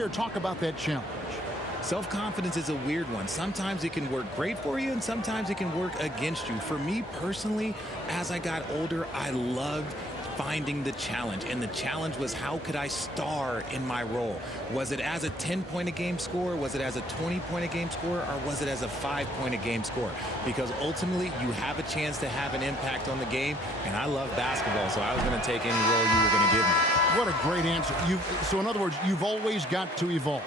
player talk about that challenge? Self-confidence is a weird one. Sometimes it can work great for you, and sometimes it can work against you. For me personally, as I got older, I loved finding the challenge, and the challenge was, how could I star in my role? Was it as a 10-point-a-game scorer? Was it as a 20-point-a-game scorer? Or was it as a 5-point-a-game scorer? Because ultimately, you have a chance to have an impact on the game, and I love basketball, so I was going to take any role you were going to give me. What a great answer. So in other words, you've always got to evolve.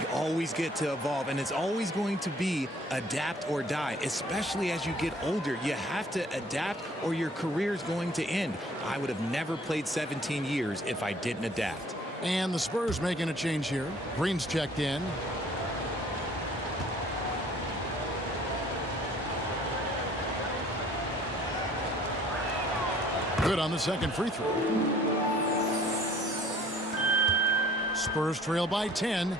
You always get to evolve, and it's always going to be adapt or die, especially as you get older. You have to adapt or your career is going to end. I would have never played 17 years if I didn't adapt. And the Spurs making a change here. Green's checked in. Good on the second free throw. Spurs trail by 10.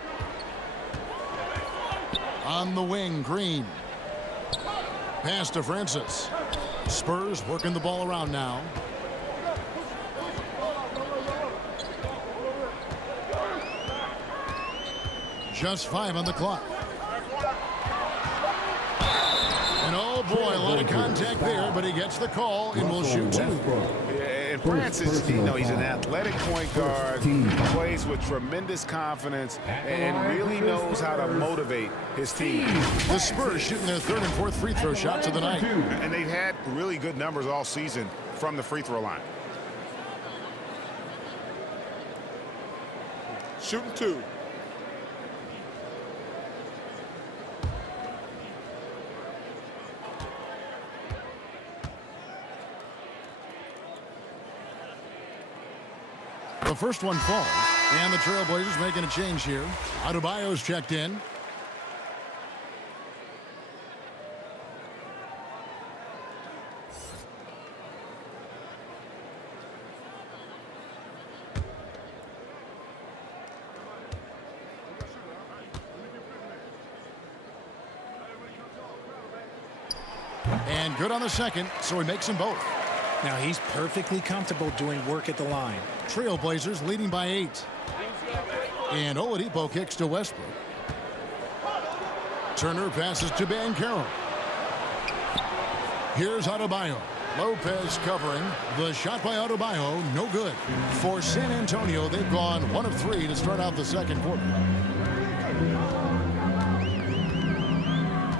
On the wing, Green. Pass to Francis. Spurs working the ball around now. Just 5 on the clock. And oh boy, a lot of contact there, but he gets the call and will shoot 2. And Francis, he's an athletic point guard, plays with tremendous confidence, and really knows how to motivate his team. The Spurs shooting their 3rd and 4th free throw shots of the night. And they've had really good numbers all season from the free throw line. Shooting 2. The first one falls, and the Trailblazers making a change here. Adebayo's checked in. And good on the second, so he makes them both. Now he's perfectly comfortable doing work at the line. Trailblazers leading by 8. And Oladipo kicks to Westbrook. Turner passes to Banchero. Here's Adebayo. Lopez covering. The shot by Adebayo, no good. For San Antonio, they've gone 1 of 3 to start out the second quarter.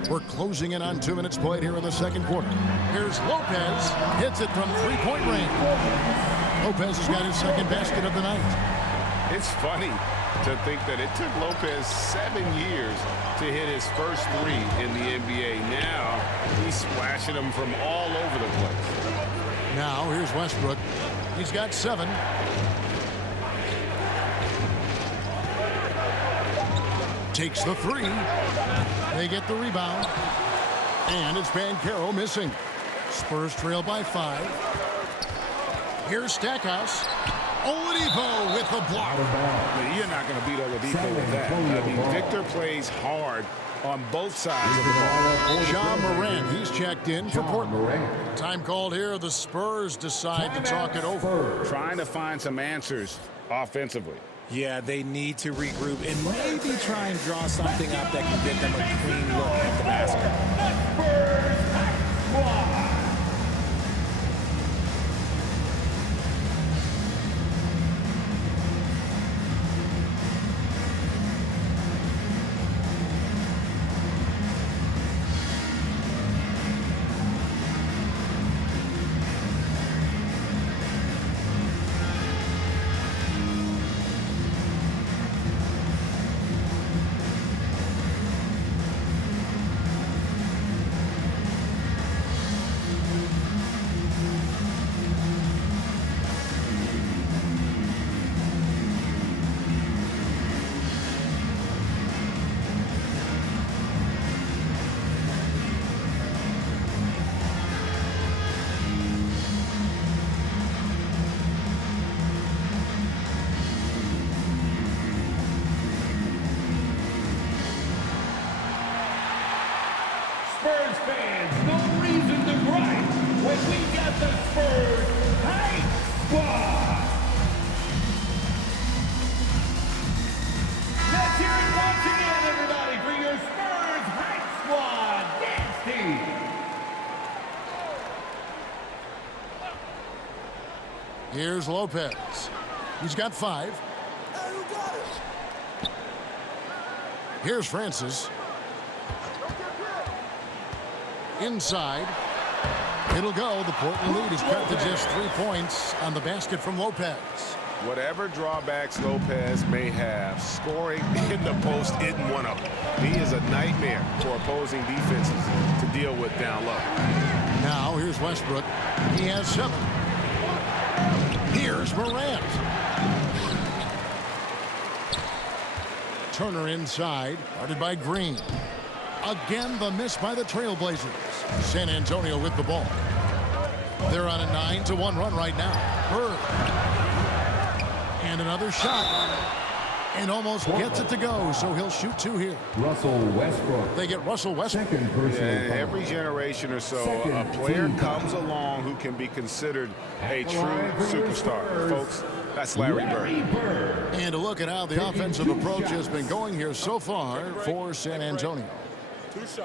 We're closing in on 2 minutes played here in the second quarter. Here's Lopez. Hits it from 3-point range. Lopez has got his second basket of the night. It's funny to think that it took Lopez 7 years to hit his first 3 in the NBA. Now he's splashing them from all over the place. Now here's Westbrook. He's got 7. Takes the 3. They get the rebound. And it's Banchero missing. Spurs trail by 5. Here's Stackhouse. Oladipo with the block. You're not going to beat Oladipo with that. I mean, Victor plays hard on both sides of the ball. John Morant, he's checked in for Portland. Time called here. The Spurs decide to talk it over. Trying to find some answers offensively. Yeah, they need to regroup and maybe try and draw something up that can get them a clean look at the basket. Spurs fans, no reason to gripe when we got the Spurs Hype Squad. Here's Lopez. He's got 5. Here's Francis. Inside. It'll go. The Portland lead is cut to just 3 points on the basket from Lopez. Whatever drawbacks Lopez may have, scoring in the post isn't one of them. He is a nightmare for opposing defenses to deal with down low. Now here's Westbrook. He has 7. Here's Morant. Turner inside, guarded by Green. Again, the miss by the Trailblazers. San Antonio with the ball. They're on a 9-1 run right now. Bird. And another shot. And almost gets it to go, so he'll shoot 2 here. Russell Westbrook. They get Russell Westbrook. Second personal foul. Every generation or so, a player comes along who can be considered a true superstar. Folks, that's Larry Bird. And a look at how the offensive approach has been going here so far for San Antonio. 2 shots.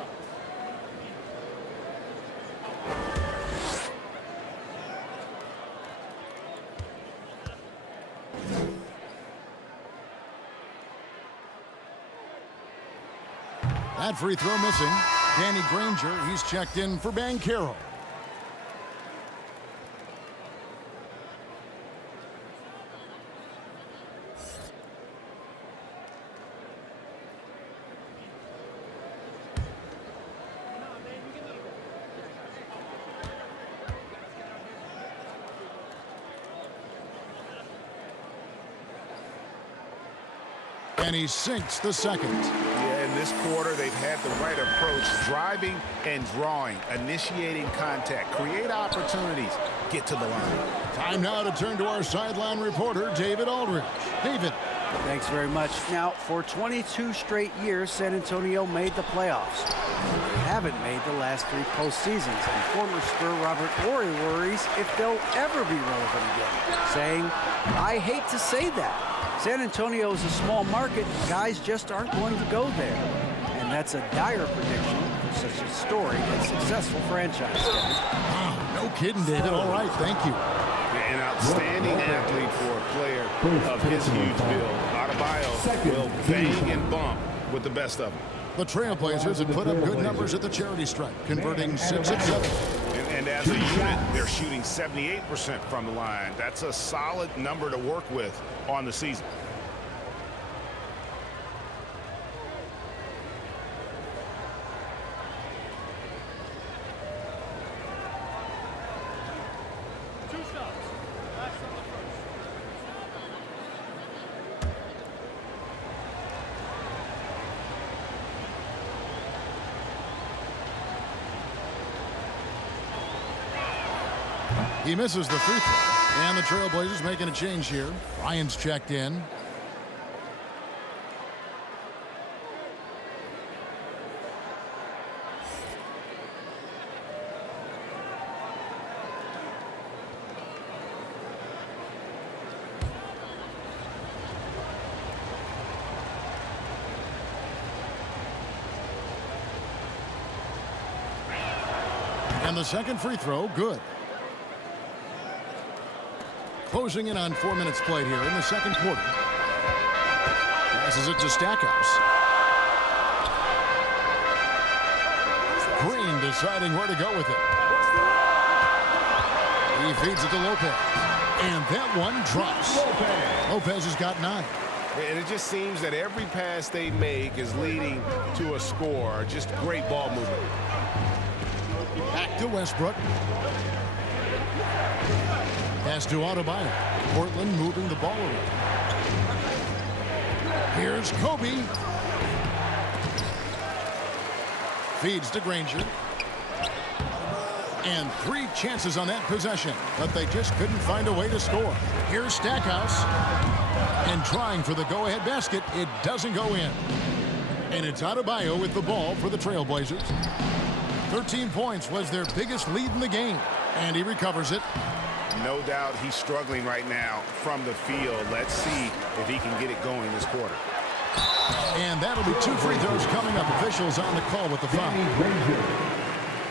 That free throw missing. Danny Granger, he's checked in for Banchero. And he sinks the second. Yeah, in this quarter, they've had the right approach, driving and drawing, initiating contact, create opportunities, get to the line. Time now to turn to our sideline reporter, David Aldridge. David. Thanks very much. Now, for 22 straight years, San Antonio made the playoffs. They haven't made the last 3 postseasons, and former Spur Robert Horry worries if they'll ever be relevant again, saying, "I hate to say that. San Antonio is a small market. Guys just aren't going to go there." And that's a dire prediction for such a storied and successful franchise. Wow, no kidding, David. All right, thank you. An outstanding athlete for a player of his huge build. Adebayo will bang and bump with the best of them. The Trailblazers have put up good numbers at the charity stripe, converting 6 of 7. And as a unit, they're shooting 78% from the line. That's a solid number to work with on the season. He misses the free throw. And the Trailblazers making a change here. Ryan's checked in. And the second free throw, good. Closing in on 4 minutes played here in the second quarter. Passes it to Stackhouse. Green deciding where to go with it. He feeds it to Lopez. And that one drops. Lopez has got 9. And it just seems that every pass they make is leading to a score. Just great ball movement. Back to Westbrook. Pass to Adebayo. Portland moving the ball around. Here's Kobe. Feeds to Granger. And 3 chances on that possession, but they just couldn't find a way to score. Here's Stackhouse. And trying for the go-ahead basket, it doesn't go in. And it's Adebayo with the ball for the Trailblazers. 13 points was their biggest lead in the game, and he recovers it. No doubt he's struggling right now from the field. Let's see if he can get it going this quarter. And that'll be 2 free throws coming up. Officials on the call with the foul.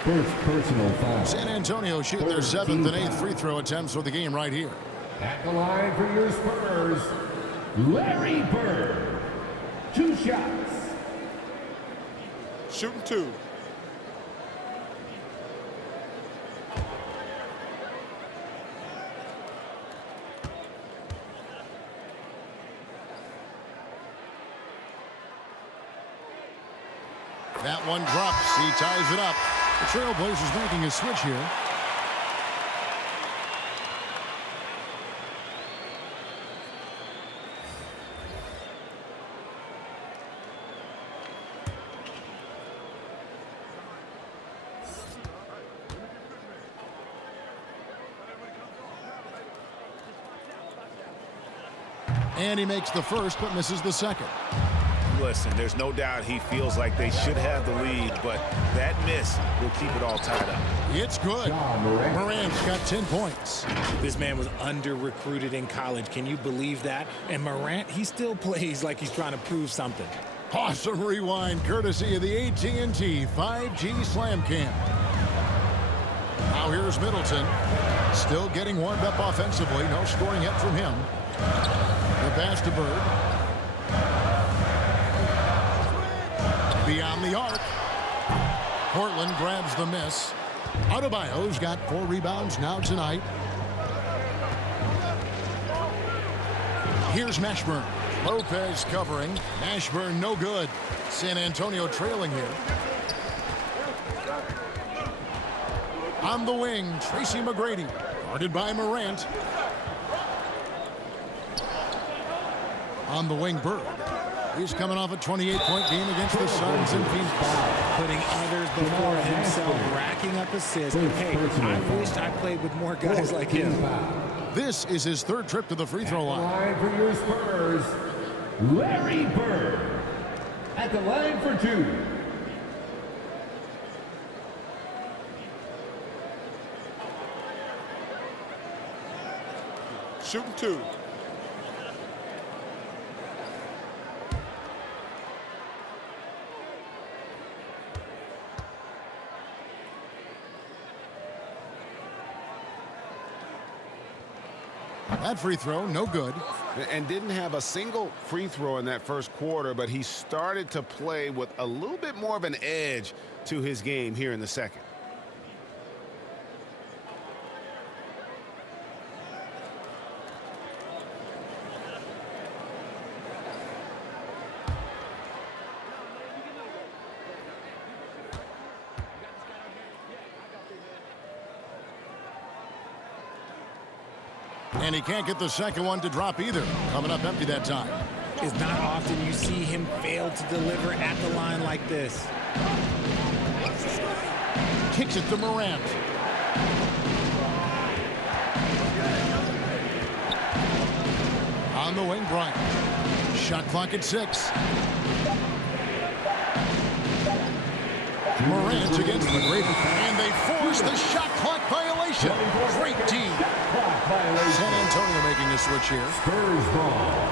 First personal foul. San Antonio shooting their 7th and 8th free throw attempts for the game right here. At the line for your Spurs, Larry Bird. 2 shots. Shooting 2. That one drops. He ties it up. The Trailblazers making a switch here. And he makes the first, but misses the second. Listen, there's no doubt he feels like they should have the lead, but that miss will keep it all tied up. It's good. Morant's got 10 points. This man was under-recruited in college. Can you believe that? And Morant, he still plays like he's trying to prove something. Awesome rewind, courtesy of the AT&T 5G Slam Cam. Now here's Middleton. Still getting warmed up offensively. No scoring yet from him. The pass to Bird. Beyond the arc. Portland grabs the miss. Adebayo's got 4 rebounds now tonight. Here's Mashburn. Lopez covering. Mashburn no good. San Antonio trailing here. On the wing, Tracy McGrady. Guarded by Morant. On the wing, Bird. He's coming off a 28-point game against the Suns in Phoenix. Putting others before himself, racking up assists. Hey, I wish I played with more guys like him. This is his 3rd trip to the free throw line. Line for your Spurs, Larry Bird. At the line for 2. Shooting 2. That free throw, no good. And didn't have a single free throw in that first quarter, but he started to play with a little bit more of an edge to his game here in the second. And he can't get the second one to drop either. Coming up empty that time. It's not often you see him fail to deliver at the line like this. Kicks it to Morant. On the wing, Bryant. Shot clock at 6. Morant against McGrady. And they force the shot clock violation. Great team. San Antonio making a switch here. Spurs ball.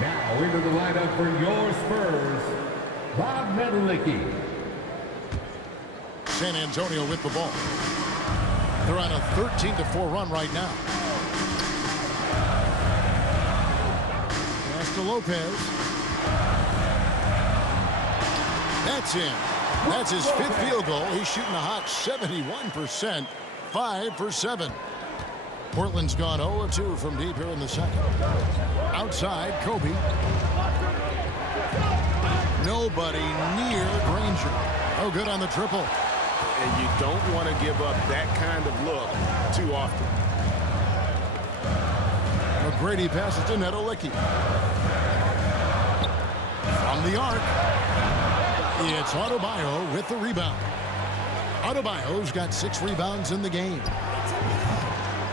Now into the lineup for your Spurs, Bob Medelicki. San Antonio with the ball. They're on a 13-4 run right now. Pass to Lopez. That's in. That's his 5th field goal. He's shooting a hot 71%. 5 for 7. Portland's gone 0 of 2 from deep here in the second. Outside, Kobe. Nobody near Granger. Oh, good on the triple. And you don't want to give up that kind of look too often. McGrady passes to Nedolicki. From the arc. It's Adebayo with the rebound. Adebayo's got 6 rebounds in the game.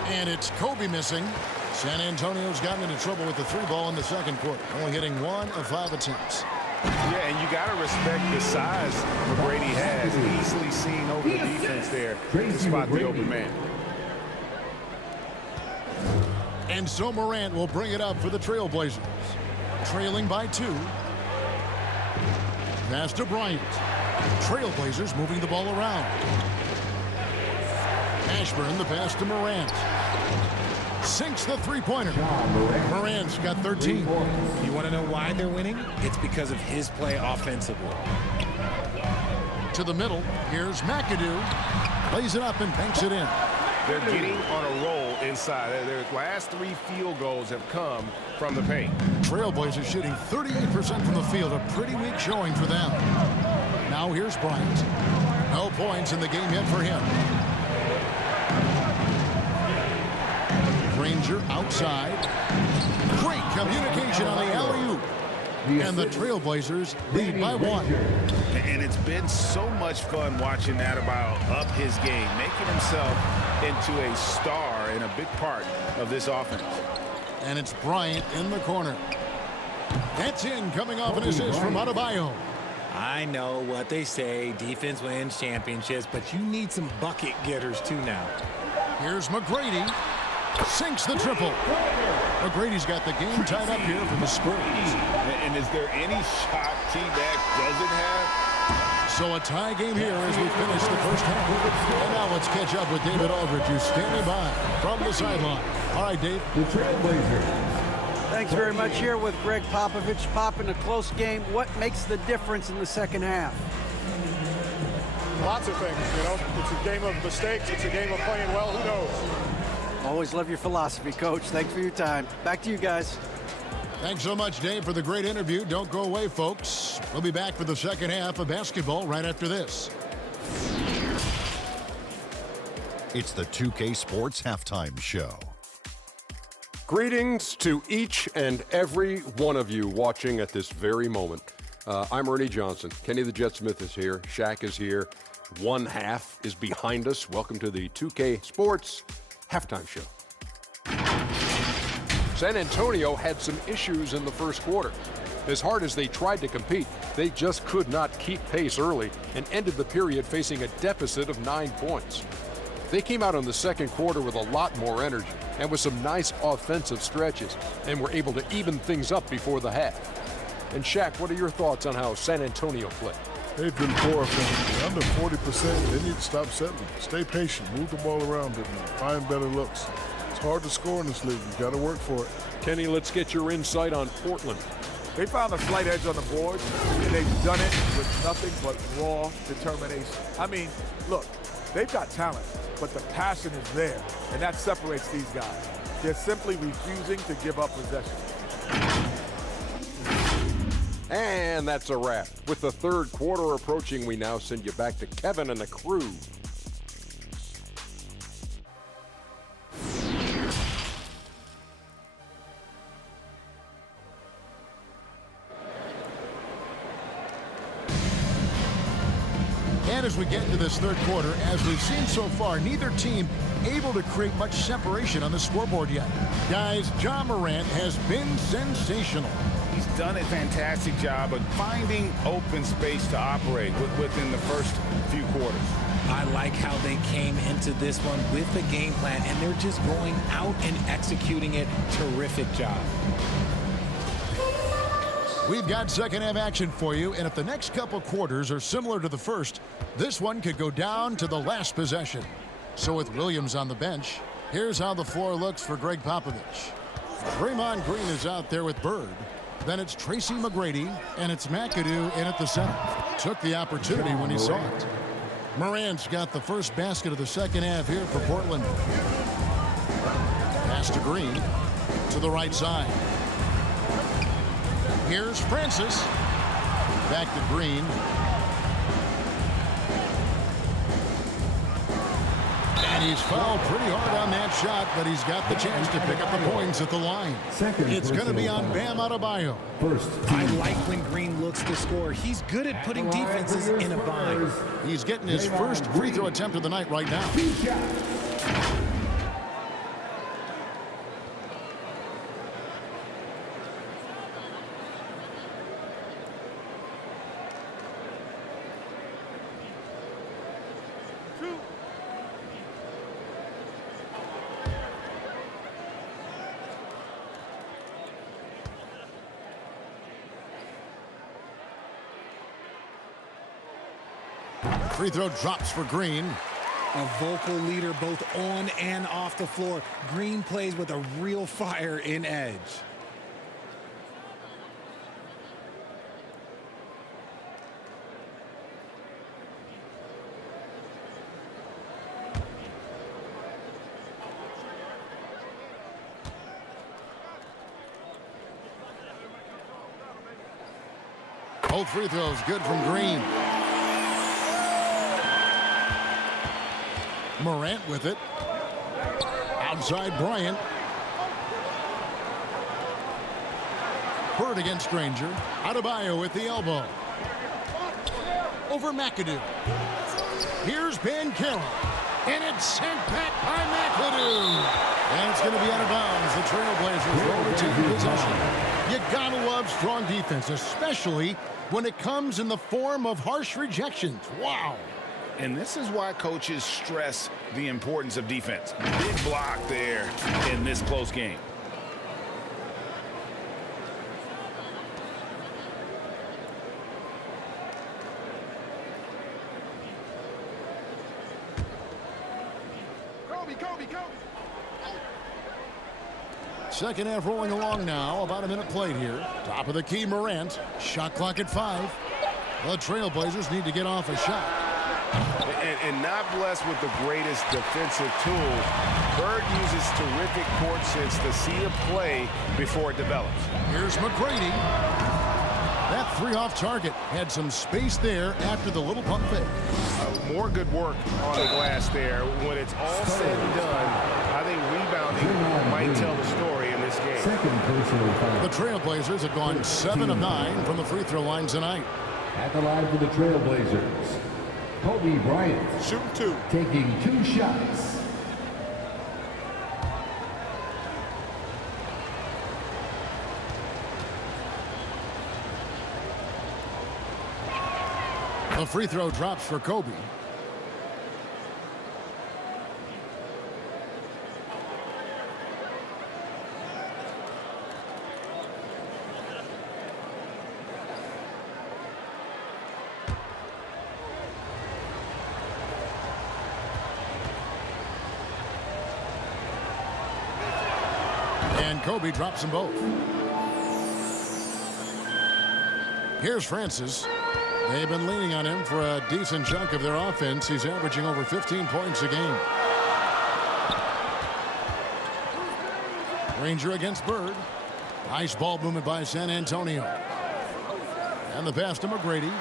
And it's Kobe missing. San Antonio's gotten into trouble with the 3-ball in the second quarter. Only hitting 1 of 5 attempts. Yeah, and you got to respect the size McGrady has. Easily seen over the defense there to spot the open man. And so Morant will bring it up for the Trailblazers. Trailing by 2. Pass to Bryant. Trailblazers moving the ball around. Ashburn the pass to Morant. Sinks the three-pointer. Morant's got 13. You want to know why they're winning? It's because of his play offensively. To the middle. Here's McAdoo. Lays it up and banks it in. They're getting on a roll inside. Their last 3 field goals have come from the paint. Trailblazers shooting 38% from the field. A pretty weak showing for them. Now here's Bryant. No points in the game yet for him. Granger outside. Great communication on the alley-oop. And the Trailblazers lead by 1. And it's been so much fun watching Adebayo up his game, making himself into a star and a big part of this offense. And it's Bryant in the corner. That's in, coming off an assist from Adebayo. I know what they say, defense wins championships, but you need some bucket getters too now. Here's McGrady. Sinks the triple. McGrady's got the game tied up here for the Spurs. And is there any shot T-Mac doesn't have? So a tie game here as we finish the first half. And now let's catch up with David Aldridge, who's standing by from the sideline. All right, Dave. The Trailblazers. Thanks very much. Here with Greg Popovich. Pop, in a close game, what makes the difference in the second half? Lots of things, you know. It's a game of mistakes. It's a game of playing well. Who knows? Always love your philosophy, Coach. Thanks for your time. Back to you guys. Thanks so much, Dave, for the great interview. Don't go away, folks. We'll be back for the second half of basketball right after this. It's the 2K Sports Halftime Show. Greetings to each and every one of you watching at this very moment. I'm Ernie Johnson. Kenny the Jet Smith is here. Shaq is here. One half is behind us. Welcome to the 2K Sports Halftime Show. San Antonio had some issues in the first quarter. As hard as they tried to compete, they just could not keep pace early and ended the period facing a deficit of 9 points. They came out in the second quarter with a lot more energy and with some nice offensive stretches and were able to even things up before the half. And Shaq, what are your thoughts on how San Antonio played? They've been poor offensively. Under 40%. They need to stop settling. Stay patient. Move the ball around a bit more. Find better looks. It's hard to score in this league. You got to work for it. Kenny, let's get your insight on Portland. They found a slight edge on the boards, and they've done it with nothing but raw determination. I mean, look, they've got talent, but the passion is there, and that separates these guys. They're simply refusing to give up possession. And that's a wrap. With the third quarter approaching, we now send you back to Kevin and the crew. And as we get into this third quarter, as we've seen so far, neither team able to create much separation on the scoreboard yet. Guys, Ja Morant has been sensational. He's done a fantastic job of finding open space to operate within the first few quarters. I like how they came into this one with a game plan, and they're just going out and executing it. Terrific job. We've got second half action for you, and if the next couple quarters are similar to the first, this one could go down to the last possession. So with Williams on the bench, here's how the floor looks for Greg Popovich. Draymond Green is out there with Bird. Then it's Tracy McGrady, and it's McAdoo in at the center. Took the opportunity when he saw it. Morant's got the first basket of the second half here for Portland. Pass to Green, to the right side. Here's Francis. Back to Green. And he's fouled pretty hard on that shot, but he's got the chance to pick up the points at the line. It's going to be on Bam Adebayo. I like when Green looks to score. He's good at putting defenses in a bind. He's getting his first free throw attempt of the night right now. Free throw drops for Green. A vocal leader both on and off the floor. Green plays with a real fire in edge. Both free throws good from Green. Morant with it. Outside Bryant. Bird against Granger. Adebayo with the elbow. Over McAdoo. Here's Banchero. And it's sent back by McAdoo. And it's going to be out of bounds. The Trailblazers will retain possession. You gotta love strong defense, especially when it comes in the form of harsh rejections. Wow. And this is why coaches stress the importance of defense. Big block there in this close game. Second half rolling along now. About a minute played here. Top of the key, Morant. Shot clock at 5. The Trailblazers need to get off a shot. And not blessed with the greatest defensive tools. Bird uses terrific court sense to see a play before it develops. Here's McGrady. That 3 off target. Had some space there after the little pump fake. More good work on the glass there. When it's all said and done, I think rebounding might tell the story in this game. The Trailblazers have gone 7 of 9 from the free throw line tonight. At the line for the Trailblazers, Kobe Bryant. Shooting 2. Taking 2 shots. The free throw drops for Kobe. And Kobe drops them both. Here's Francis. They've been leaning on him for a decent chunk of their offense. He's averaging over 15 points a game. Granger against Bird. Nice ball movement by San Antonio. And the pass to McGrady.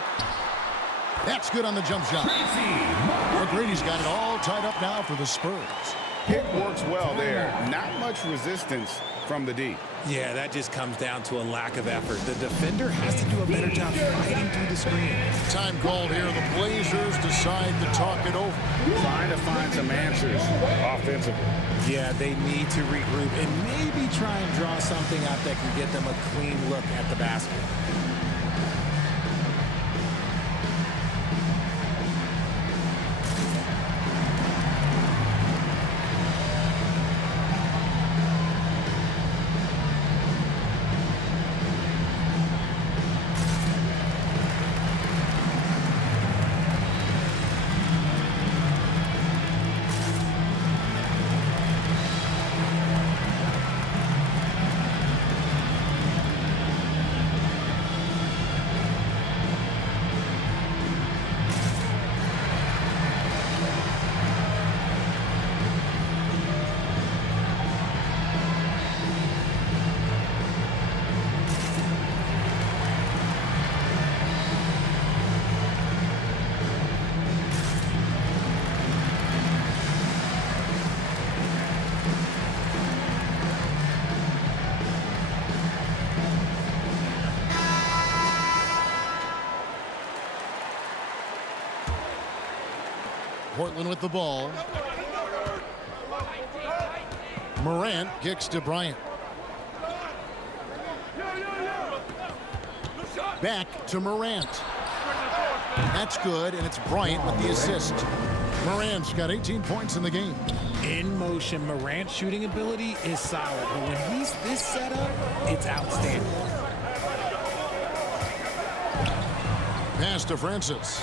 That's good on the jump shot. McGrady's got it all tied up now for the Spurs. It works well there. Not much resistance from the D. Yeah, that just comes down to a lack of effort. The defender has to do a better job fighting through the screen. Time called here. The Blazers decide to talk it over. Trying to find some answers offensively. Yeah, they need to regroup and maybe try and draw something up that can get them a clean look at the basket. Portland with the ball. Morant kicks to Bryant. Back to Morant. That's good, and it's Bryant with the assist. Morant's got 18 points in the game. In motion, Morant's shooting ability is solid, but when he's this set up, it's outstanding. Pass to Francis.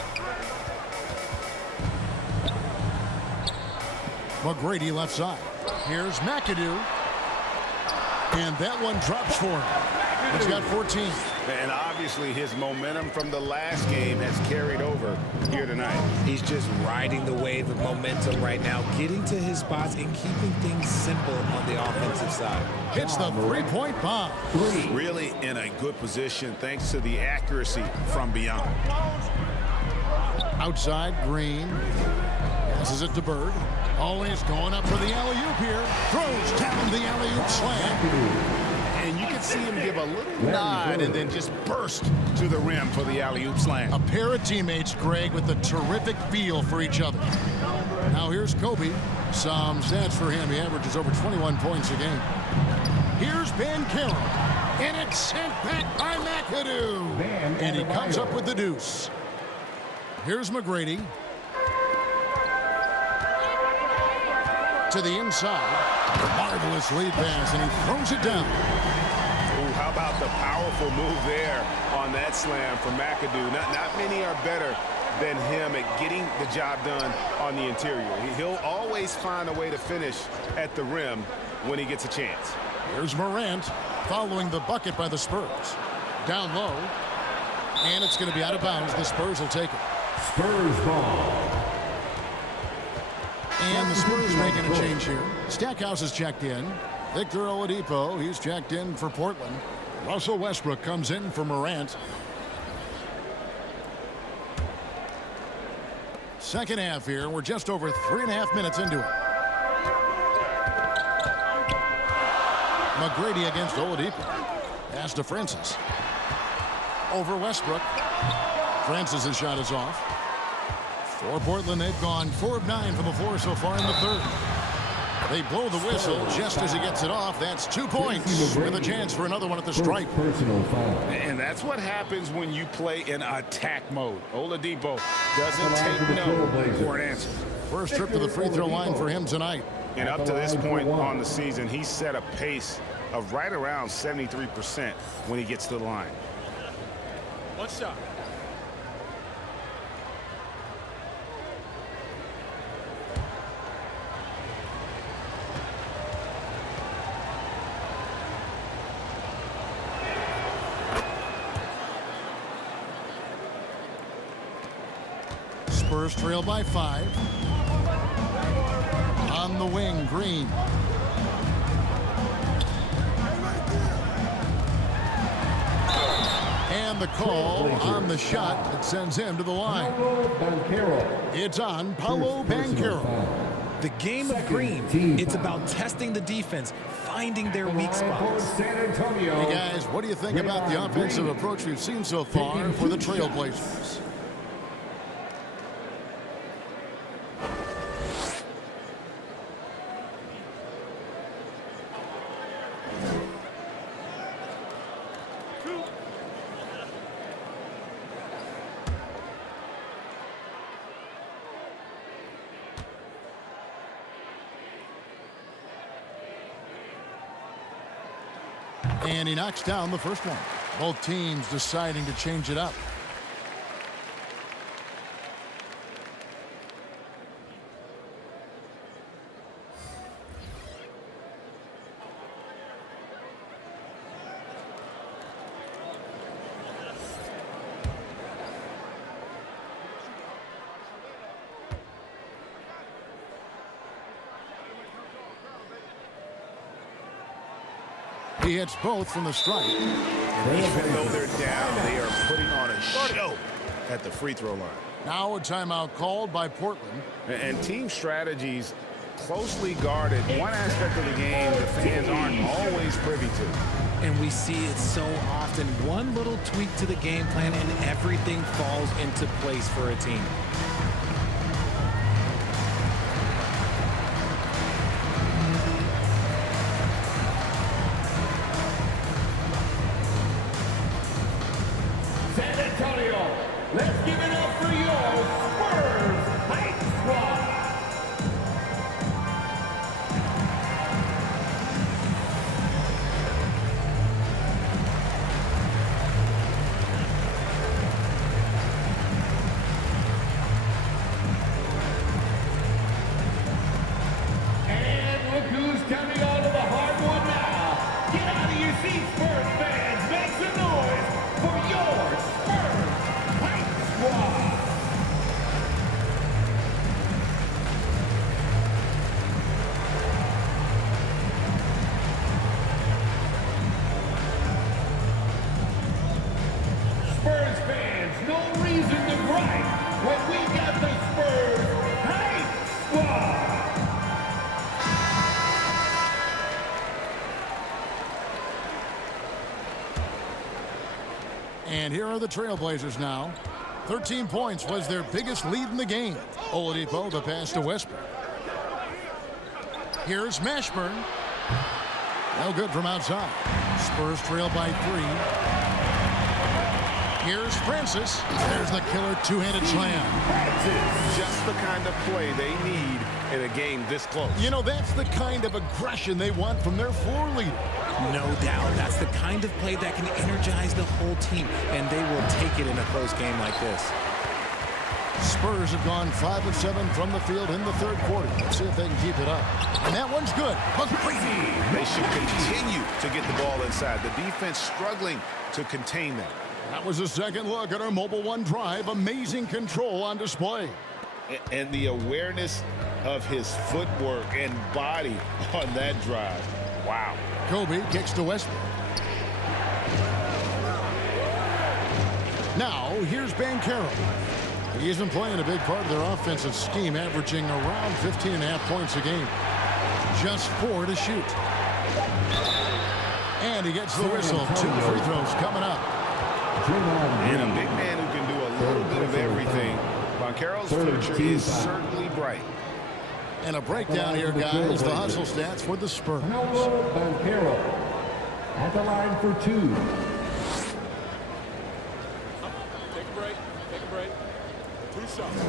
McGrady left side. Here's McAdoo. And that one drops for him. He's got 14. And obviously his momentum from the last game has carried over here tonight. He's just riding the wave of momentum right now, getting to his spots and keeping things simple on the offensive side. Hits the three-point bomb. Really in a good position thanks to the accuracy from beyond. Outside, Green. Passes it to Bird. Always going up for the alley-oop here. Throws down the alley-oop slam. And you can see him give a little nod and then just burst to the rim for the alley-oop slam. A pair of teammates, Greg, with a terrific feel for each other. Now here's Kobe. Some stats for him. He averages over 21 points a game. Here's Banchero. And it's sent back by McAdoo. And he comes up with the deuce. Here's McGrady. To the inside. Marvelous lead pass, and he throws it down. Ooh, how about the powerful move there on that slam from McAdoo? Not many are better than him at getting the job done on the interior. He'll always find a way to finish at the rim when he gets a chance. Here's Morant following the bucket by the Spurs. Down low, and it's going to be out of bounds. The Spurs will take it. Spurs ball. And the Spurs making a change here. Stackhouse is checked in. Victor Oladipo, he's checked in for Portland. Russell Westbrook comes in for Morant. Second half here. We're just over 3.5 minutes into it. McGrady against Oladipo. Pass to Francis. Over Westbrook. Francis' shot is off. For Portland, they've gone 4 of 9 from the floor so far in the third. They blow the whistle just as he gets it off. That's 2 points with a chance for another one at the stripe. And that's what happens when you play in attack mode. Oladipo doesn't take no for an answer. First trip to the free throw line for him tonight. And up to this point on the season, he's set a pace of right around 73% when he gets to the line. One shot. Spurs trail by 5. On the wing, Green. And the call on the shot that sends him to the line. It's on Paolo Banchero. The game of Green, it's about testing the defense, finding their weak spots. Hey guys, what do you think about the offensive approach we've seen so far for the Trailblazers? And he knocks down the first one. Both teams deciding to change it up. He hits both from the stripe. Even though they're down, they are putting on a show at the free throw line. Now a timeout called by Portland. And team strategies closely guarded. One aspect of the game the fans aren't always privy to. And we see it so often. One little tweak to the game plan and everything falls into place for a team. San Antonio, let's give it up for your Spurs Hype Squad. are the Trailblazers now. 13 points was their biggest lead in the game. Oladipo, the pass to Westbrook. Here's Mashburn. No good from outside. Spurs trail by 3. Here's Francis. There's the killer two-handed slam. Just the kind of play they need in a game this close. You know, that's the kind of aggression they want from their floor leader. No doubt. That's the kind of play that can energize the whole team, and they will take it in a close game like this. Spurs have gone 5 of 7 from the field in the third quarter. Let's see if they can keep it up. And that one's good. Crazy. They should continue to get the ball inside. The defense struggling to contain that. That was a second look at our Mobile One drive. Amazing control on display. And the awareness of his footwork and body on that drive. Wow. Kobe kicks to Westbrook. Now, here's Banchero. He's been playing a big part of their offensive scheme, averaging around 15.5 points a game. Just 4 to shoot. And he gets the whistle. 2 free throws coming up. And a big man who can do a little bit of everything. Banchero's future is certainly bright. And a breakdown here, guys. The hustle stats for the Spurs. Paolo Banchero at the line for 2. Take a break. Take a break. 2 shots.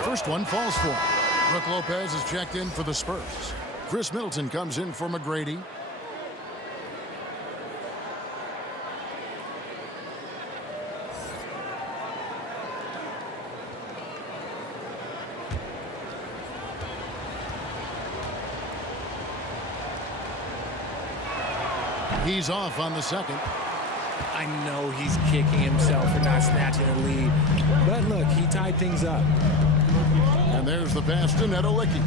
First one falls for him. Brook Lopez is checked in for the Spurs. Chris Middleton comes in for McGrady. He's off on the second. I know he's kicking himself for not snatching the lead. But look, he tied things up. And there's the pass to Neto Licky.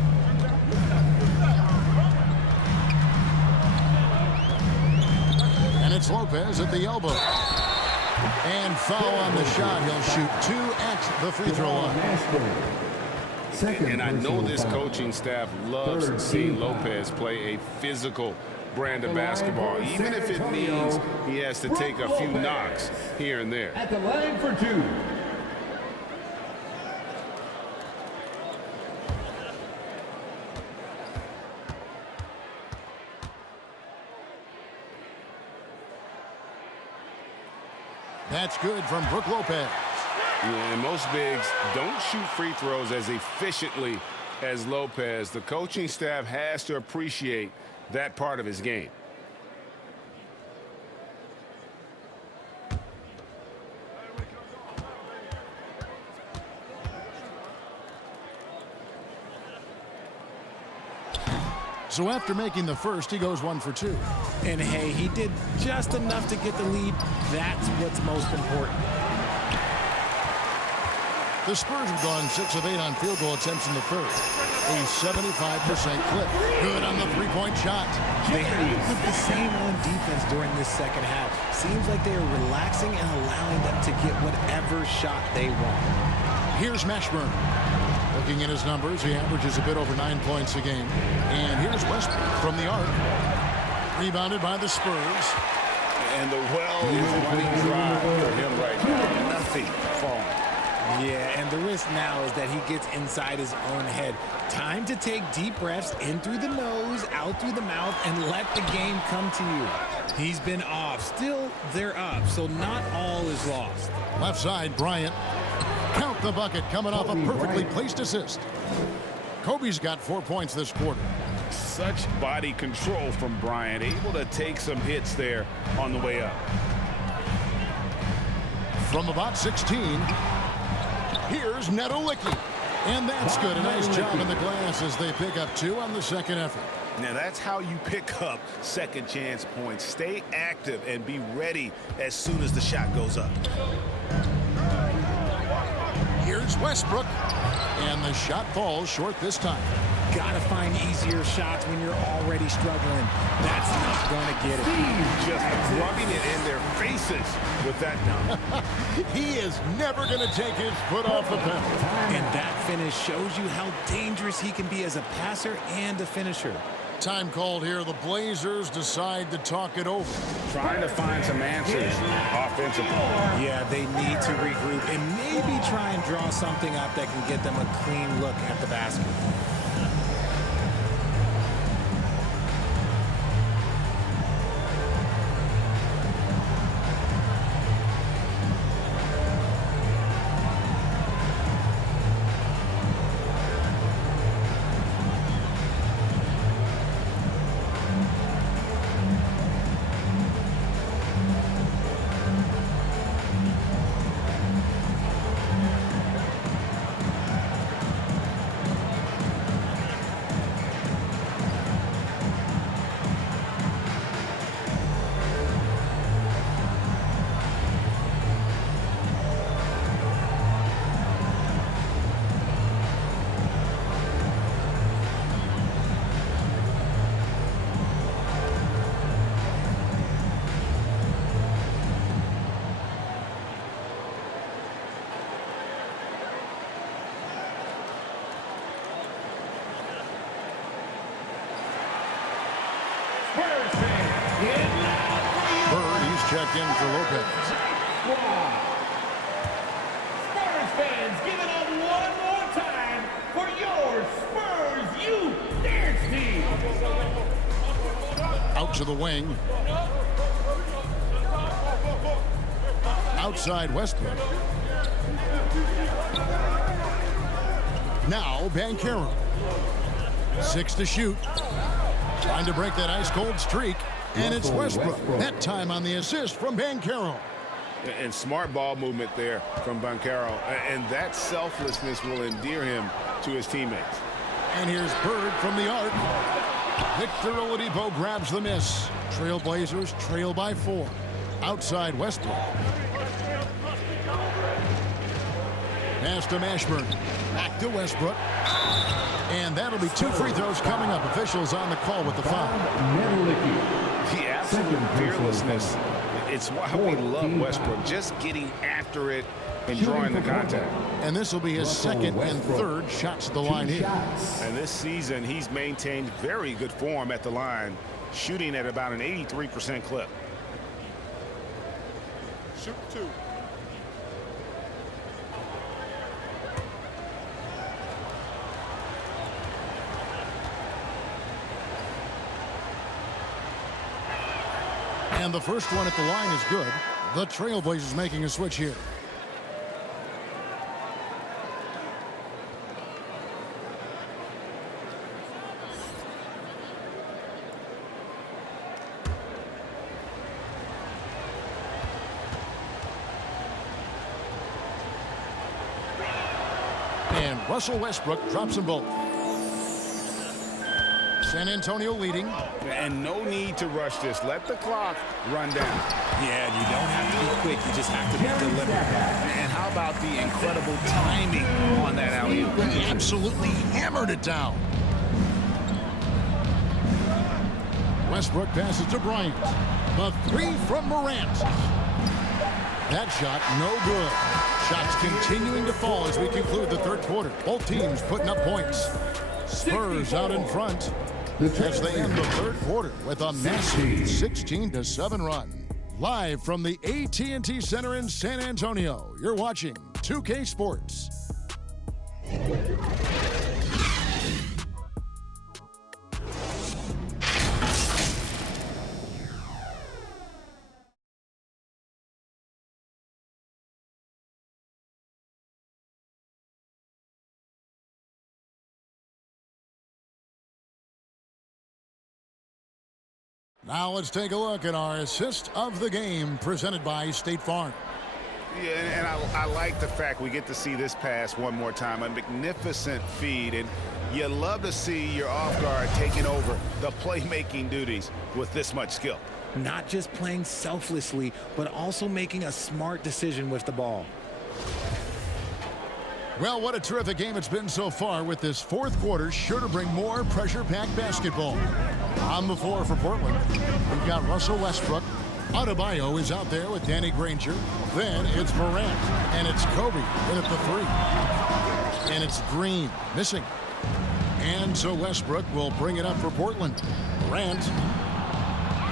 And it's Lopez at the elbow. And foul on the shot. He'll shoot 2 at the free throw line. And I know this coaching staff loves seeing Lopez play a physical brand of basketball, even if it means he has to take a few knocks here and there. At the line for 2. That's good from Brook Lopez. Yeah, and most bigs don't shoot free throws as efficiently as Lopez. The coaching staff has to appreciate that part of his game. So after making the first, he goes 1 for 2. And hey, he did just enough to get the lead. That's what's most important. The Spurs have gone 6 of 8 on field goal attempts in the third. A 75% clip. Good on the three-point shot. They haven't put the same on defense during this second half. Seems like they are relaxing and allowing them to get whatever shot they want. Here's Mashburn. Looking at his numbers, he averages a bit over 9 points a game. And here's Westbrook from the arc. Rebounded by the Spurs. And the well is running dry for him right now. Nothing falling. Yeah, and the risk now is that he gets inside his own head. Time to take deep breaths in through the nose, out through the mouth, and let the game come to you. He's been off. Still, they're up, so not all is lost. Left side, Bryant. Count the bucket coming off a perfectly placed assist. Kobe's got 4 points this quarter. Such body control from Bryant, able to take some hits there on the way up. From about 16, here's Neto Licky. And that's good. A nice job in the glass as they pick up 2 on the second effort. Now that's how you pick up second chance points. Stay active and be ready as soon as the shot goes up. Here's Westbrook. And the shot falls short this time. got to find easier shots when you're already struggling. That's not going to get it. Just rubbing it in their faces with that dunk. He is never going to take his foot off the pedal. And that finish shows you how dangerous he can be as a passer and a finisher. Time called here. The Blazers decide to talk it over. Trying to find some answers offensively. Yeah, they need to regroup and maybe try and draw something up that can get them a clean look at the basket. Bird, he's checked in for Lopez. Spurs fans, give it up one more time for your Spurs Youth Dance Team. Out to the wing. Outside Westbrook. Now Banchero. 6 to shoot. Trying to break that ice-cold streak. And it's Westbrook. That time on the assist from Banchero. And smart ball movement there from Banchero. And that selflessness will endear him to his teammates. And here's Bird from the arc. Victor Oladipo grabs the miss. Trailblazers trail by 4. Outside Westbrook. Pass to Mashburn. Back to Westbrook. And that'll be 2 free throws coming up. Officials on the call with the foul. The absolute fearlessness. It's why we love Westbrook. Just getting after it and drawing the contact. And this will be his second and third shots at the line here. And this season, he's maintained very good form at the line, shooting at about an 83% clip. Shoot 2. And the first one at the line is good. The Trailblazers making a switch here. And Russell Westbrook drops them both. San Antonio leading. And no need to rush this. Let the clock run down. Yeah, you don't have to be quick. You just have to be deliberate. And how about the incredible timing on that alley-oop? He absolutely hammered it down. Westbrook passes to Bryant. The 3 from Morant. That shot, no good. Shots continuing to fall as we conclude the third quarter. Both teams putting up points. Spurs out in front as they end the third quarter with a massive 16-7 run. Live from the AT&T Center in San Antonio, you're watching 2K Sports. Now let's take a look at our assist of the game presented by State Farm. Yeah, and I like the fact we get to see this pass one more time. A magnificent feed, and you love to see your off guard taking over the playmaking duties with this much skill. Not just playing selflessly, but also making a smart decision with the ball. Well, what a terrific game it's been so far, with this fourth quarter sure to bring more pressure-packed basketball. On the floor for Portland, we've got Russell Westbrook. Adebayo is out there with Danny Granger. Then it's Morant, and it's Kobe in at the three. And it's Green missing. And so Westbrook will bring it up for Portland. Morant,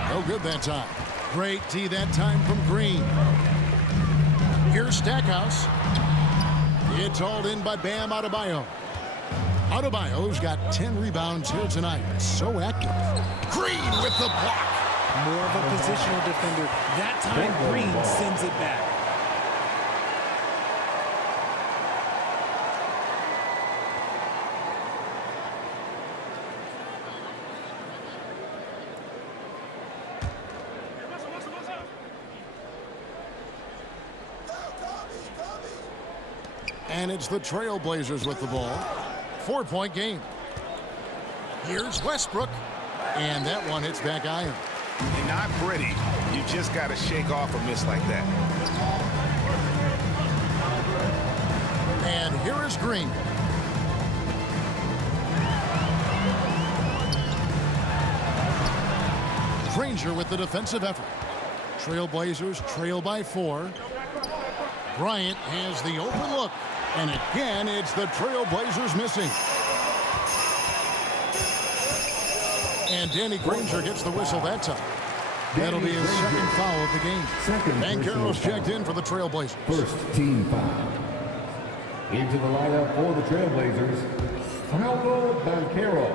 no good that time. Great D that time from Green. Here's Stackhouse. It's hauled in by Bam Adebayo. Adebayo's got 10 rebounds here tonight. So active. Green with the block. More of a positional defender. That time, Green sends it back. And it's the Trailblazers with the ball. 4-point game. Here's Westbrook. And that one hits back iron. Not pretty. You just got to shake off a miss like that. And here is Green. Granger with the defensive effort. Trailblazers trail by 4. Bryant has the open look. And again, it's the Trailblazers missing. And Danny Granger gets the whistle that time. That'll be his second foul of the game. Banchero's checked in for the Trailblazers. First team foul. Into the lineup for the Trailblazers, Paolo Banchero.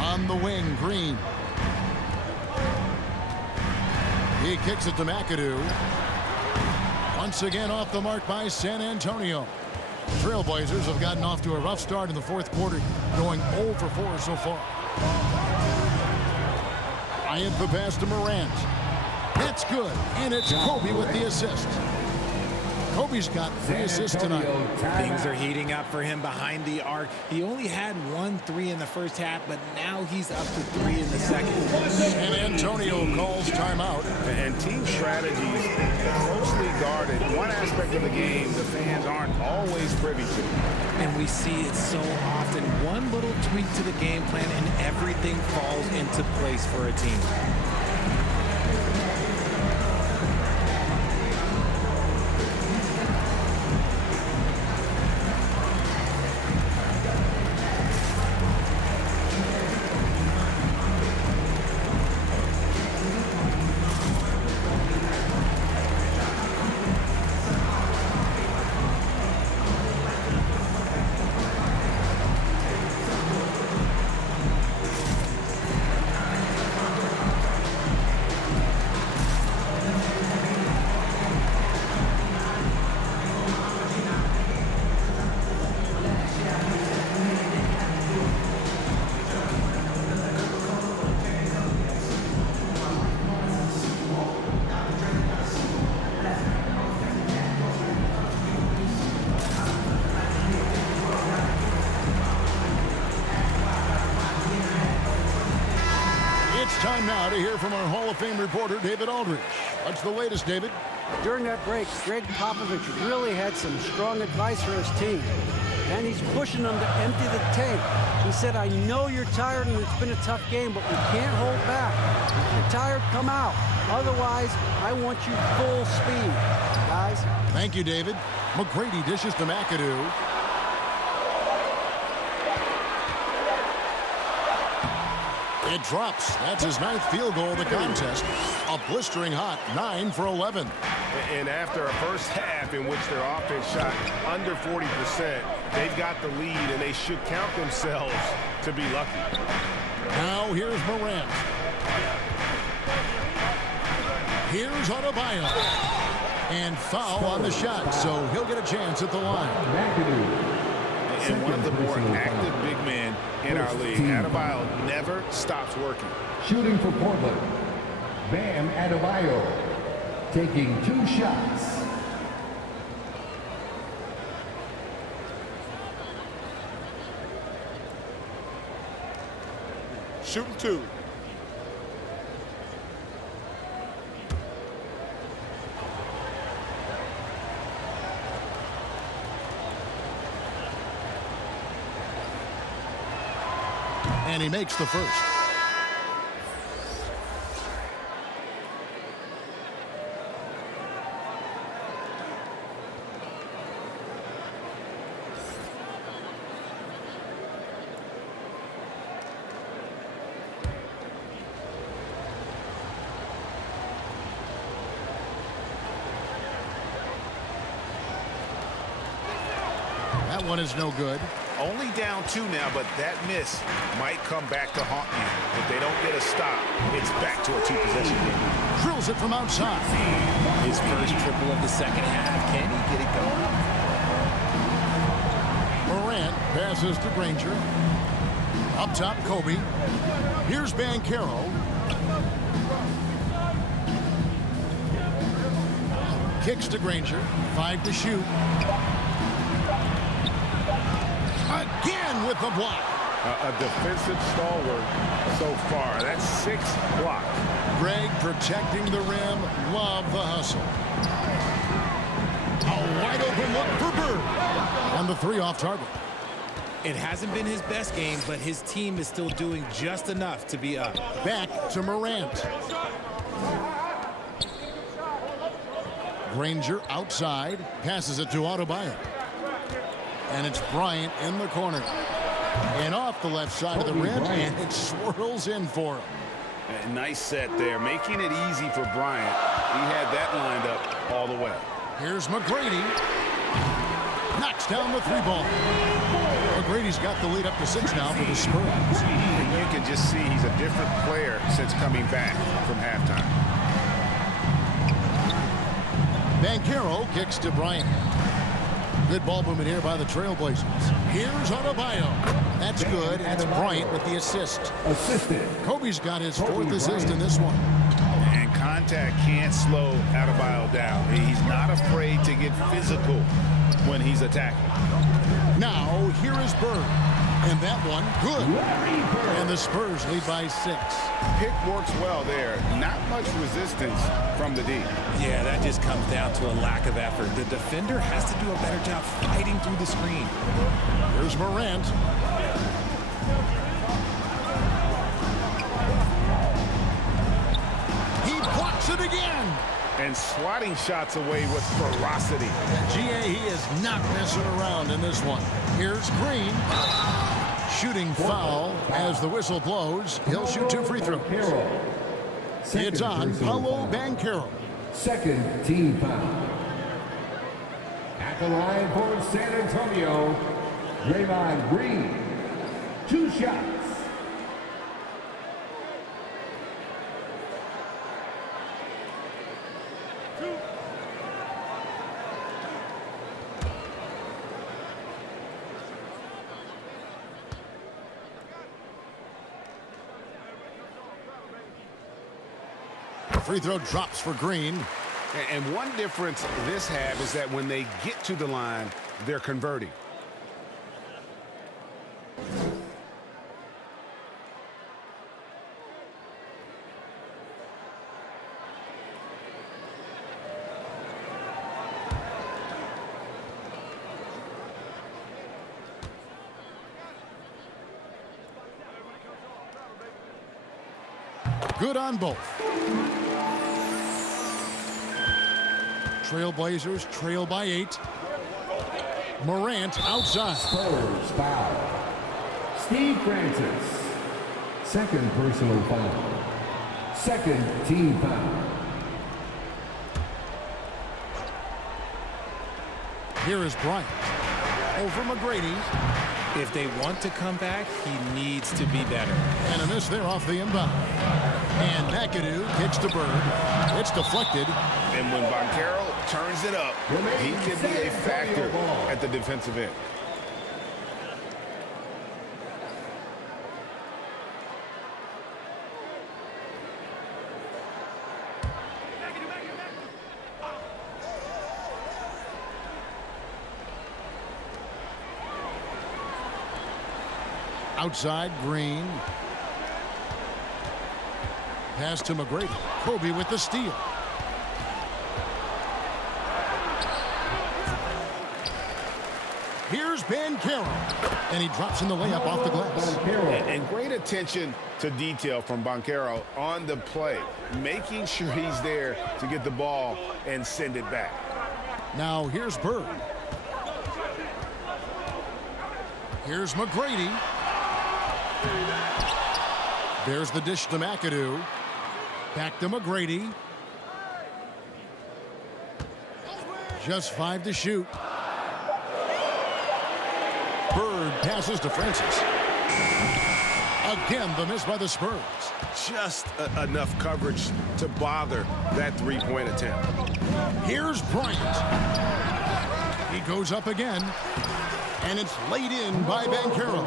On the wing, Green. He kicks it to McAdoo. Once again off the mark by San Antonio. Trailblazers have gotten off to a rough start in the fourth quarter, going 0 for 4 so far. Bryant the pass to Morant. That's good, and it's Kobe with the assist. Kobe's got 3 assists tonight. Things are heating up for him behind the arc. He only had 1 3 in the first half, but now he's up to 3 in the second. San Antonio calls timeout. And team strategies closely guarded. One aspect of the game the fans aren't always privy to. And we see it so often. One little tweak to the game plan and everything falls into place for a team. Time now to hear from our Hall of Fame reporter, David Aldridge. What's the latest, David? During that break, Greg Popovich really had some strong advice for his team. And he's pushing them to empty the tank. He said, I know you're tired and it's been a tough game, but we can't hold back. If you're tired, come out. Otherwise, I want you full speed, guys. Thank you, David. McGrady dishes to McAdoo. It drops. That's his 9th field goal of the contest. A blistering hot 9 for 11. And after a first half in which their offense shot under 40%, they've got the lead, and they should count themselves to be lucky. Now here's Morant. Here's Adebayo. And foul on the shot, so he'll get a chance at the line. And one of the more active big men in our league. Adebayo never stops working. Shooting for Portland, Bam Adebayo, taking 2 shots. Shooting 2. And he makes the first. That one is no good. Only down 2 now, but that miss might come back to haunt you. If they don't get a stop, it's back to a 2-possession game. Drills it from outside. His first triple of the second half. Can he get it going? Morant passes to Granger. Up top, Kobe. Here's Banchero. Kicks to Granger. 5 to shoot. Again with the block. A defensive stalwart so far. That's 6 blocks. Greg protecting the rim. Love the hustle. A wide open look for Bird. And the 3 off target. It hasn't been his best game, but his team is still doing just enough to be up. Back to Morant. Granger outside. Passes it to Adebayo. And it's Bryant in the corner. And off the left side of the rim, and it swirls in for him. A nice set there, making it easy for Bryant. He had that lined up all the way. Here's McGrady. Knocks down the 3-ball. McGrady's got the lead up to 6 now for the Spurs. And you can just see he's a different player since coming back from halftime. Banchero kicks to Bryant. Good ball movement here by the Trailblazers. Here's Adebayo. That's good. It's Bryant with the assist. Kobe's got his 4th assist in this one. And contact can't slow Adebayo down. He's not afraid to get physical when he's attacking. Now, here is Bird. And that one, good. And the Spurs lead by 6. Pick works well there. Not much resistance from the D. Yeah, that just comes down to a lack of effort. The defender has to do a better job fighting through the screen. Here's Morant. He blocks it again. And swatting shots away with ferocity. GA, he is not messing around in this one. Here's Green. Shooting foul as the whistle blows. He'll shoot 2 free throws. It's on Paolo Banchero. Second team foul. At the line for San Antonio, Draymond Green. 2 shots. Free throw drops for Green. And one difference this half is that when they get to the line, they're converting. Good on both. Trailblazers trail by 8. Morant outside. Spurs foul. Steve Francis. Second personal foul. Second team foul. Here is Bryant. Over McGrady. If they want to come back, he needs to be better. And a miss there off the inbound. And McAdoo kicks to Bird. It's deflected. And when Banchero turns it up, he can be a factor at the defensive end. Outside, Green. Pass to McGrady. Kobe with the steal. Here's Banchero, and he drops in the layup off the glass. And great attention to detail from Banchero on the play, making sure he's there to get the ball and send it back. Now here's Bird. Here's McGrady. There's the dish to McAdoo. Back to McGrady. Just 5 to shoot. Bird passes to Francis. Again, the miss by the Spurs. Just enough coverage to bother that three-point attempt. Here's Bryant. He goes up again. And it's laid in by Banchero.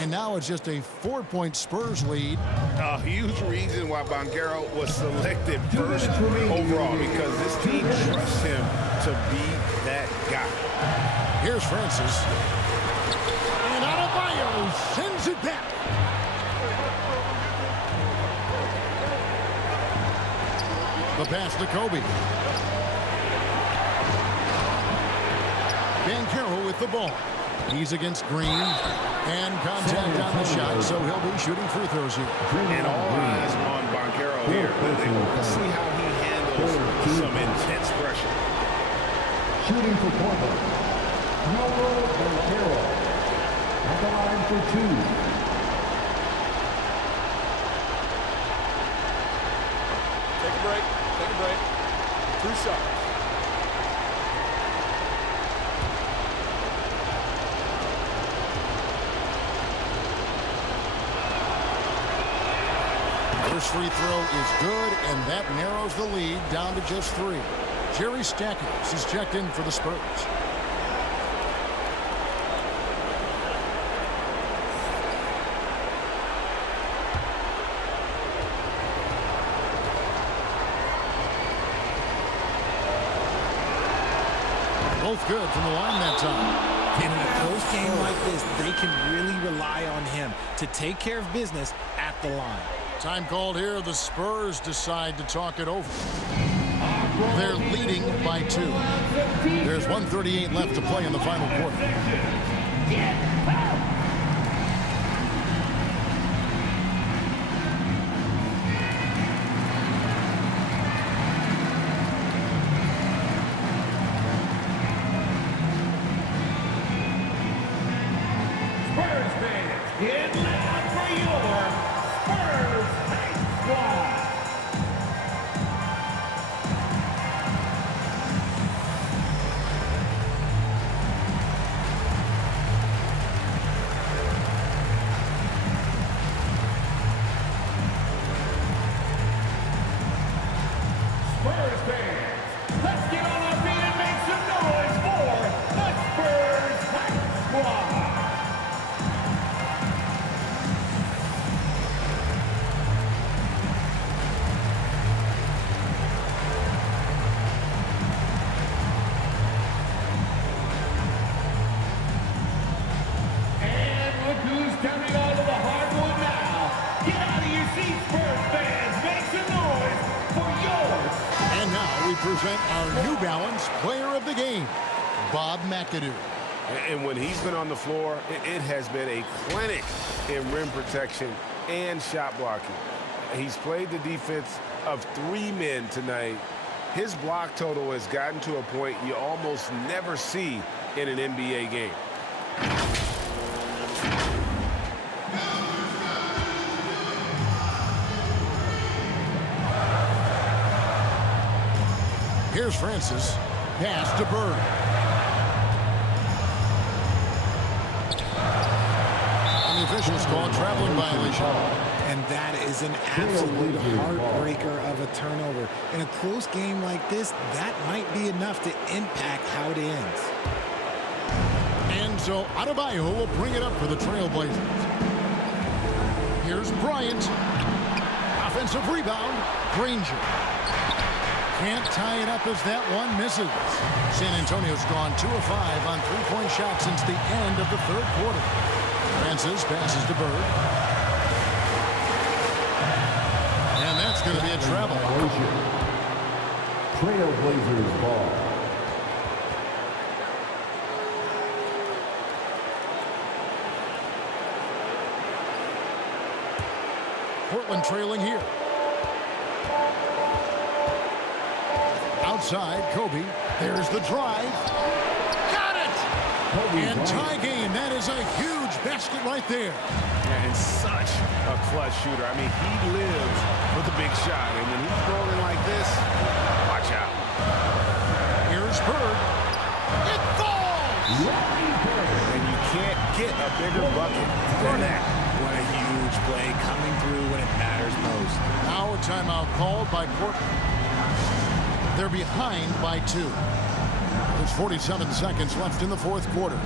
And now it's just a 4-point Spurs lead. A huge reason why Banchero was selected first overall, because this team trusts him to be that guy. Here's Francis. And Adebayo sends it back. The pass to Kobe. Banchero with the ball. He's against Green. And contact on the shot, so he'll be shooting free throws here. And all eyes on Banchero here. They want to see how he handles some intense pressure. Shooting for Portland, Paolo Banchero. At the line for 2. Take a break. Take a break. 2 shots. First free throw is good, and that narrows the lead down to just 3. Jerry Stackhouse is checked in for the Spurs. Both good from the line that time. And in a close game like this, they can really rely on him to take care of business at the line. Time called here. The Spurs decide to talk it over. They're leading by 2. There's 1:38 left to play in the final quarter. Spurs fans, get loud for your Spurs Hype Squad. Spurs fans, let's get on our feet and make some noise for the Spurs Hype Squad. And look who's coming onto the hardwood now. Get out of your seats, Spurs fans. Make some noise for yours. And now we present our New Balance Player of the Game, Bob McAdoo. And when he's been on the floor, it has been a clinic in rim protection and shot blocking. He's played the defense of 3 men tonight. His block total has gotten to a point you almost never see in an NBA game. Here's Francis. Pass to Bird. And the officials call a traveling violation. And that is an absolute heartbreaker of a turnover. In a close game like this, that might be enough to impact how it ends. And so Adebayo will bring it up for the Trailblazers. Here's Bryant. Offensive rebound. Granger. Can't tie it up as that one misses. San Antonio's gone 2 of 5 on 3-point shots since the end of the 3rd quarter. Francis passes to Bird. And that's going to be a travel. Trailblazers ball. Portland trailing here. Outside, Kobe. There's the drive. Got it! And tie game. That is a huge basket right there. Yeah, and such a clutch shooter. I mean, he lives for the big shot. And when he's rolling like this, watch out. Here's Bird. It falls! And you can't get a bigger bucket than that. What a huge play coming through when it matters most. Now a timeout called by Portland. They're behind by 2. There's 47 seconds left in the fourth quarter.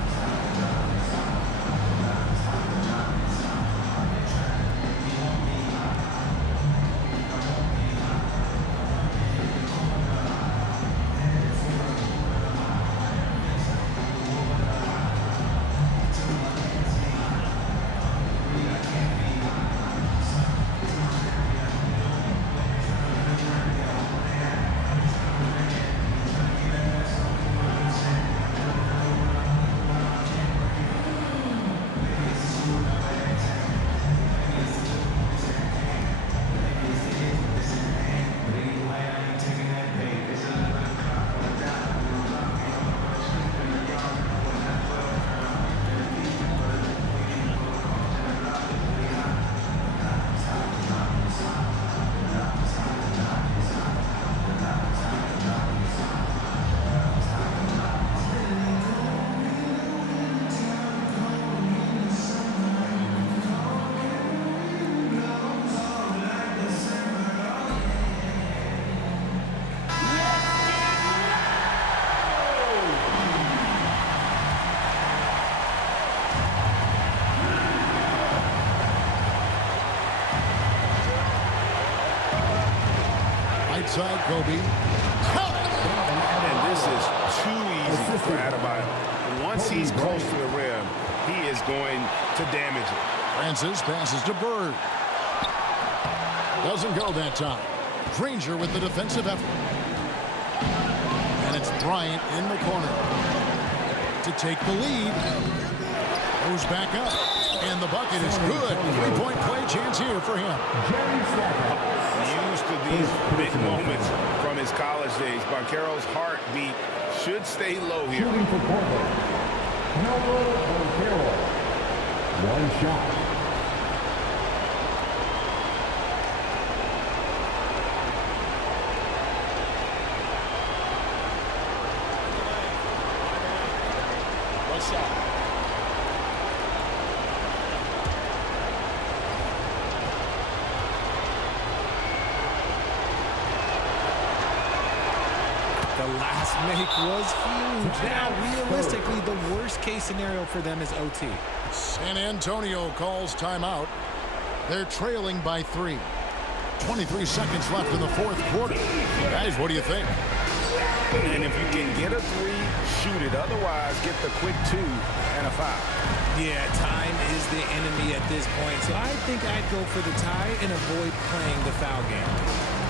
Outside, Kobe. And this is too easy for Adebayo. Once he's close to the rim, he is going to damage it. Francis passes to Bird. Doesn't go that time. Granger with the defensive effort. And it's Bryant in the corner to take the lead. Goes back up. And the bucket is good. 3-point play chance here for him. Used to these big moments from his college days. Banchero's heartbeat should stay low here. Shooting for Portland, Paolo Banchero. One shot. The last make was huge. Now, realistically, the worst case scenario for them is OT. San Antonio calls timeout. They're trailing by 3. 23 seconds left in the fourth quarter. Guys, what do you think? And if you can get a 3, shoot it. Otherwise, get the quick 2 and a foul. Yeah, time is the enemy at this point. So I think I'd go for the tie and avoid playing the foul game.